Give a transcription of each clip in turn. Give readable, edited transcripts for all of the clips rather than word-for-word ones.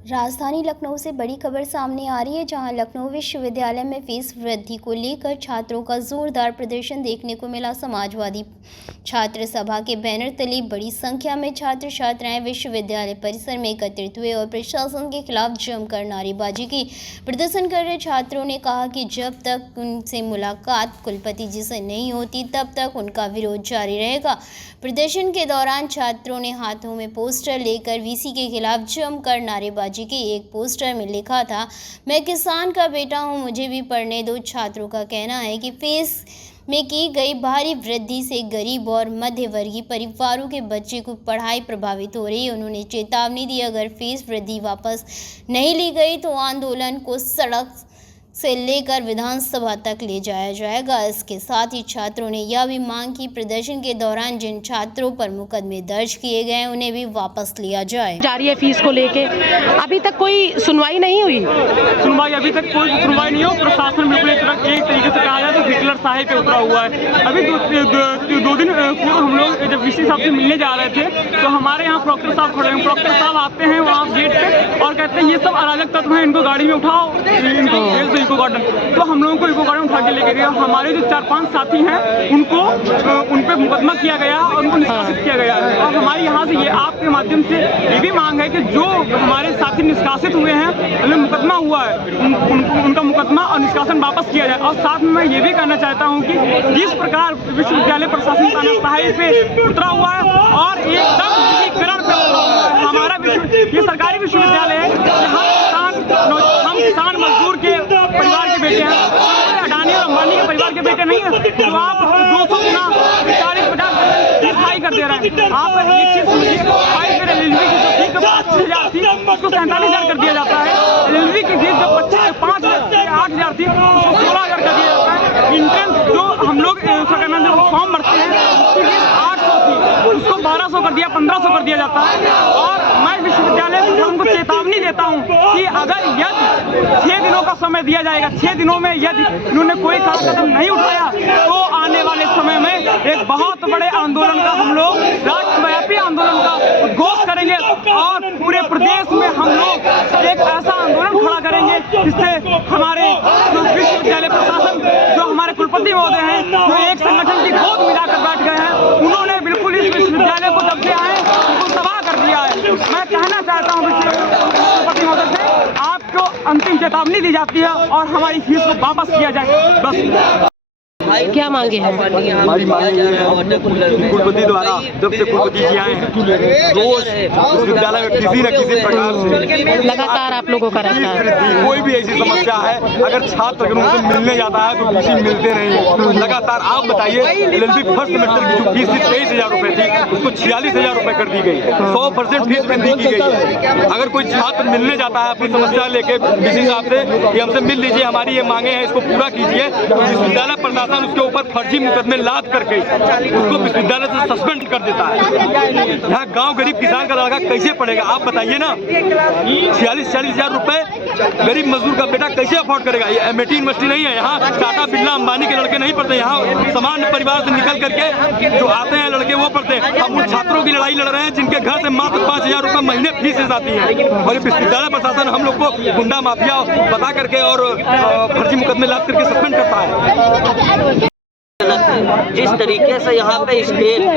राजधानी लखनऊ से बड़ी खबर सामने आ रही है, जहां लखनऊ विश्वविद्यालय में फीस वृद्धि को लेकर छात्रों का जोरदार प्रदर्शन देखने को मिला। समाजवादी छात्र सभा के बैनर तले बड़ी संख्या में छात्र छात्राएं विश्वविद्यालय परिसर में एकत्रित हुए और प्रशासन के खिलाफ जमकर नारेबाजी की। प्रदर्शन कर रहे छात्रों ने कहा कि जब तक उनसे मुलाकात कुलपति जी से नहीं होती तब तक उनका विरोध जारी रहेगा। प्रदर्शन के दौरान छात्रों ने हाथों में पोस्टर लेकर वीसी के खिलाफ जमकर नारेबाजी की। एक पोस्टर में लिखा था, मैं किसान का बेटा हूं, मुझे भी पढ़ने दो। छात्रों का कहना है कि फीस में की गई भारी वृद्धि से गरीब और मध्य वर्गीय परिवारों के बच्चे को पढ़ाई प्रभावित हो रही है। उन्होंने चेतावनी दी, अगर फीस वृद्धि वापस नहीं ली गई तो आंदोलन को सड़क से लेकर विधानसभा तक ले जाया जाएगा। इसके साथ ही छात्रों ने यह भी मांग की, प्रदर्शन के दौरान जिन छात्रों पर मुकदमे दर्ज किए गए उन्हें भी वापस लिया जाए। जारी है फीस को लेके, अभी तक कोई सुनवाई नहीं हुई। अभी तक कोई सुनवाई नहीं हो। प्रशासन बिल्कुल एक तरीके से कहा जाए तो हिटलर साहे पे उतरा हुआ है। अभी दो दिन पूर्व हम लोग जब वीसी साहब से मिलने जा रहे थे तो हमारे यहाँ प्रॉक्टर साहब खड़े हैं। प्रॉक्टर साहब आते हैं वहाँ गेट पे और कहते हैं ये सब अराजक तत्व हैं, इनको गाड़ी में उठाओ, इनको भेज दो इको गार्डन। तो हम लोगों को इको गार्डन उठा के लेके गया। हमारे जो 4-5 साथी हैं उनको उन पे मुकदमा किया गया और उनको निष्कासित किया गया है। और हमारी यहाँ से ये आपके माध्यम से ये भी मांग है कि जो हमारे साथी निष्कासित हुए हैं, उन्हें मुकदमा हुआ है, उनका मुकदमा और निष्कासन वापस किया जाए। और साथ में मैं ये भी कहना चाहता हूँ कि जिस प्रकार विश्वविद्यालय प्रशासन तानाशाही पे उतरा हुआ है और एकदम निजीकरण पे उतरा हुआ है। हमारा ये सरकारी विश्वविद्यालय है, हम किसान मजदूर के परिवार के बेटे हैं, अडानी और अंबानी के परिवार के बेटे नहीं है। तो आप 200 गुना 40-50 हाई कर दे रहे हैं। आप एक चीज सुनिए, एलएलबी की जो फीस 5,000 थी उसको 47,000 कर दिया जाता है। एलएलबी की फीस जो 8,000 थी उसको 16,000 कर दिया जाता है। इंट्रेंस जो हम लोग फॉर्म भरते हैं उसकी फीस 800 थी, उसको 1,200 कर दिया, 1,500 कर दिया जाता है। और मैं विश्वविद्यालय को चेतावनी देता हूँ कि अगर यदि 6 दिनों का समय दिया जाएगा, 6 दिनों में यदि इन्होंने कोई कदम नहीं उठाया तो आने वाले समय में एक बहुत बड़े आंदोलन का हम लोग राष्ट्रव्यापी आंदोलन का उद्घोष करेंगे और पूरे प्रदेश में हम लोग एक ऐसा आंदोलन खड़ा करेंगे जिससे हमारे जो विश्वविद्यालय प्रशासन, जो हमारे कुलपति महोदय हैं, जो एक संगठन की गोद मिलाकर बैठ गए हैं, उन्होंने बिल्कुल इस विश्वविद्यालय को जब से आए उनको तबाह कर दिया है। मैं कहना चाहता हूँ कुलपति महोदय से, आपको अंतिम चेतावनी दी जाती है और हमारी फीस को वापस किया जाए। बस क्या मांगे हैं? हमारी मांग ये है, कुलपति द्वारा जब से कुलपति जी आए हैं रोज उस विद्यालय में किसी न किसी प्रकार से लगातार आप लोगों का रहता है। कोई भी ऐसी समस्या है, अगर छात्र अगर उनसे मिलने जाता है तो फीस मिलते नहीं है। लगातार आप बताइए, एलएलबी फर्स्ट सेमेस्टर की जो फीस थी 23,000 रुपये थी, उसको 46,000 रुपये कर दी गई। 100% फीस वृद्धि की गई है। अगर कोई छात्र मिलने जाता है अपनी समस्या लेके किसी साहब से कि हमसे मिल लीजिए, हमारी ये मांगे हैं, इसको पूरा कीजिए, तो विश्वविद्यालय प्रशासन उसके ऊपर फर्जी मुकदमे लाद करके उसको विश्वविद्यालय से सस्पेंड कर देता है। यहाँ गांव गरीब किसान का लड़का कैसे पढ़ेगा आप बताइए ना। 46,000 रुपए गरीब मजदूर का बेटा कैसे अफोर्ड करेगा? ये एमआईटी यूनिवर्सिटी नहीं है, यहाँ टाटा बिरला अंबानी के लड़के नहीं पढ़ते, यहाँ सामान्य परिवार से निकल करके जो आते हैं लड़के वो पढ़ते हैं। हम उन छात्रों की लड़ाई लड़ रहे हैं जिनके घर से मात्र 5,000 रुपए महीने फीस आती है और विश्वविद्यालय प्रशासन हम लोग को गुंडा माफिया बता करके और फर्जी मुकदमे लाद करके सस्पेंड करता है। जिस तरीके से यहाँ पे स्टेट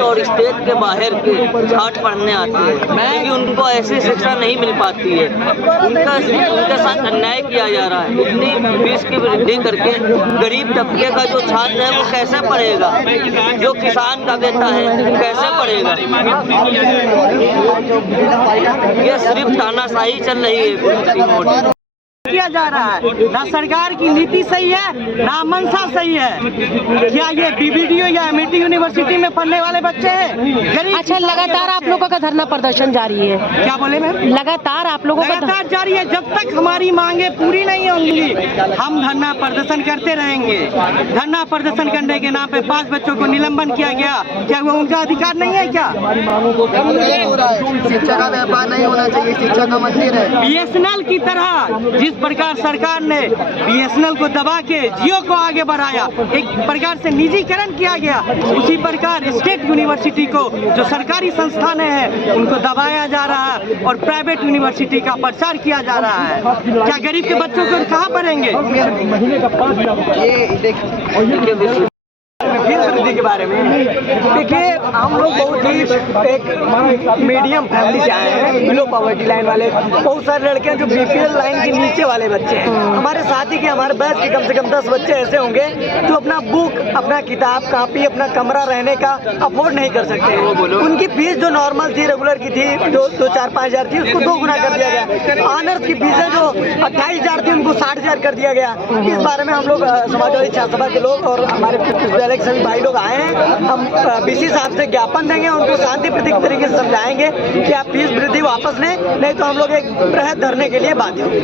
और स्टेट के बाहर के छात्र पढ़ने आते हैं, क्योंकि उनको ऐसी शिक्षा नहीं मिल पाती है, उनके साथ अन्याय किया जा रहा है। इतनी फीस की वृद्धि करके गरीब तबके का जो छात्र है वो कैसे पढ़ेगा? जो किसान का बेटा है कैसे पढ़ेगा? ये सिर्फ तानाशाही चल रही है किया जा रहा है। ना सरकार की नीति सही है, ना मंशा सही है। क्या ये बीबीडीयू या एमआईटी यूनिवर्सिटी में पढ़ने वाले बच्चे हैं? अच्छा, लगातार आप लोगों का धरना प्रदर्शन जारी है? क्या बोले मैम? लगातार आप लोगों का लगातार जारी है। जब तक हमारी मांगे पूरी नहीं होंगी हम धरना प्रदर्शन करते रहेंगे। धरना प्रदर्शन करने के नाम पे 5 बच्चों को निलंबन किया गया, क्या वो उनका अधिकार नहीं है? क्या शिक्षा का व्यापार नहीं होना चाहिए, शिक्षा का मंदिर है। बीएसएनएल की तरह जिस प्रकार सरकार ने BSNL को दबा के जियो को आगे बढ़ाया, एक प्रकार से निजीकरण किया गया, उसी प्रकार स्टेट यूनिवर्सिटी को जो सरकारी संस्थानें हैं उनको दबाया जा रहा है और प्राइवेट यूनिवर्सिटी का प्रचार किया जा रहा है। क्या गरीब के बच्चों को कहाँ पढ़ेंगे? फीस वृद्धि के बारे में देखिए, हम लोग बहुत ही एक मीडियम फैमिली से आए हैं, बिलो पॉवर्टी लाइन वाले। बहुत सारे लड़के हैं जो BPL लाइन के नीचे वाले बच्चे हैं। हमारे साथी के, हमारे बैच के कम से कम 10 बच्चे ऐसे होंगे जो अपना बुक, अपना किताब कापी, अपना कमरा रहने का अफोर्ड नहीं कर सकते हैं। उनकी फीस जो नॉर्मल थी, रेगुलर की थी, जो 2-4-5 हज़ार थी, उसको 2 गुना कर दिया गया। ऑनर्स की फीसें जो 28 हज़ार थी, उनको 60 हज़ार कर दिया गया। इस बारे में हम लोग समाजवादी छात्र सभा के लोग और हमारे विद्यालय के सभी भाई लोग आए हैं। हम BC साहब से ज्ञापन देंगे, उनको शांति प्रतीक तरीके से समझाएंगे कि आप फीस वृद्धि वापस लें, नहीं तो हम लोग एक बृहद धरने के लिए बाध्य होंगे।